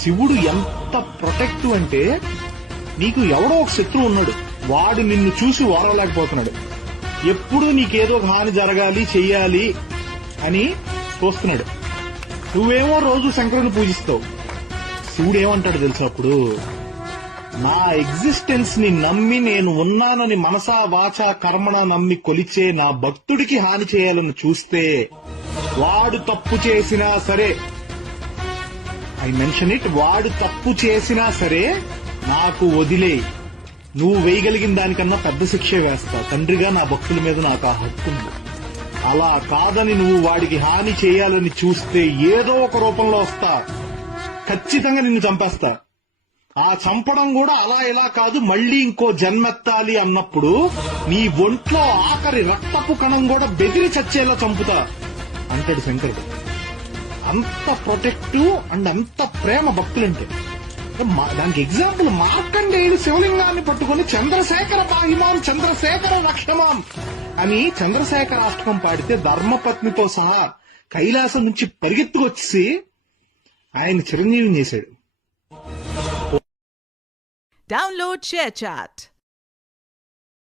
శివుడు ఎంత ప్రొటెక్టివ్ అంటే, నీకు ఎవడో ఒక శత్రువు ఉన్నాడు, వాడు నిన్ను చూసి ఓరవలేకపోతున్నాడు, ఎప్పుడు నీకేదో హాని జరగాలి చెయ్యాలి అని చూస్తున్నాడు. నువ్వేమో రోజు శంకరుని పూజిస్తావు. శివుడు ఏమంటాడు తెలుసా అప్పుడు? నా ఎగ్జిస్టెన్స్ ని నమ్మి నేను ఉన్నానని మనసా వాచా కర్మణ నమ్మి కొలిచే నా భక్తుడికి హాని చేయాలని చూస్తే వాడు తప్పు చేసినా సరే, ఐ మెన్షన్ ఇట్, వాడు తప్పు చేసినా సరే నాకు వదిలే, నువ్వు వేయగలిగిన దానికన్నా పెద్ద శిక్ష వేస్తా. తండ్రిగా నా భక్తుల మీద నాకు ఆ హక్కు ఉంది. అలా కాదని నువ్వు వాడికి హాని చేయాలని చూస్తే ఏదో ఒక రూపంలో వస్తా, ఖచ్చితంగా నిన్ను చంపేస్తా. ఆ చంపడం కూడా అలా ఇలా కాదు, మళ్లీ ఇంకో జన్మెత్తాలి అన్నప్పుడు నీ ఒంట్లో ఆఖరి రక్తపు కణం కూడా బెదిరి చచ్చేలా చంపుతా అంటాడు శంకరుడు. అంత ప్రొటెక్టివ్ అండ్ అంత ప్రేమ భక్తులంటే. దానికి ఎగ్జాంపుల్ మార్కండేయుడు శివలింగాన్ని పట్టుకుని చంద్రశేఖర పాహిమాం చంద్రశేఖర రక్షమాం అని చంద్రశేఖర అష్టకం పాడితే ధర్మపత్నితో సహా కైలాసం నుంచి పరిగెత్తుకొచ్చి ఆయన చిరంజీవిని చేశాడు. Download ShareChat.